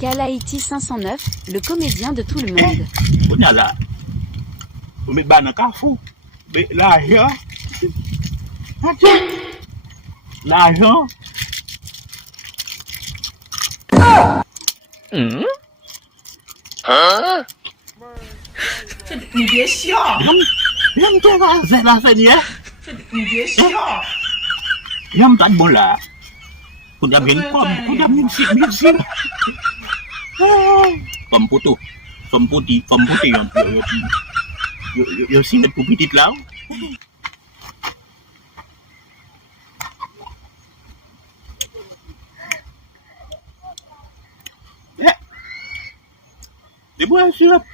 Kalaïti 509, le comédien de tout le monde. Là, vous mettez ban cafou. Mais l'argent. L'argent.你别笑，你这个在哪分呢？你别笑。 Yang tak bola. Kau dah main kom, kau dah music. Kom putih yang singet putih lau. Dia buat siap.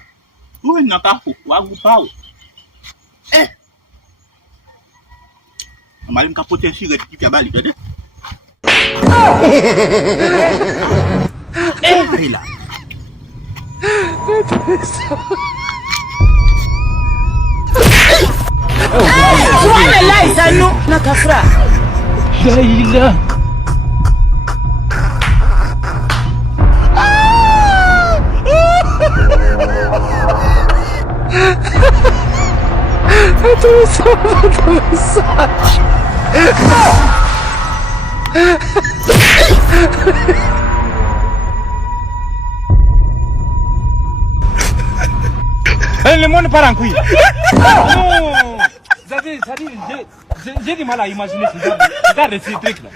Gue nak aku tahu. Kemarin kaputnya sih gak kita balik ada. Marilah. Subhanallah Sanu nakafra. La ilah. Le monde part en couille. Non. J'ai du mal à imaginer ce genre de truc là.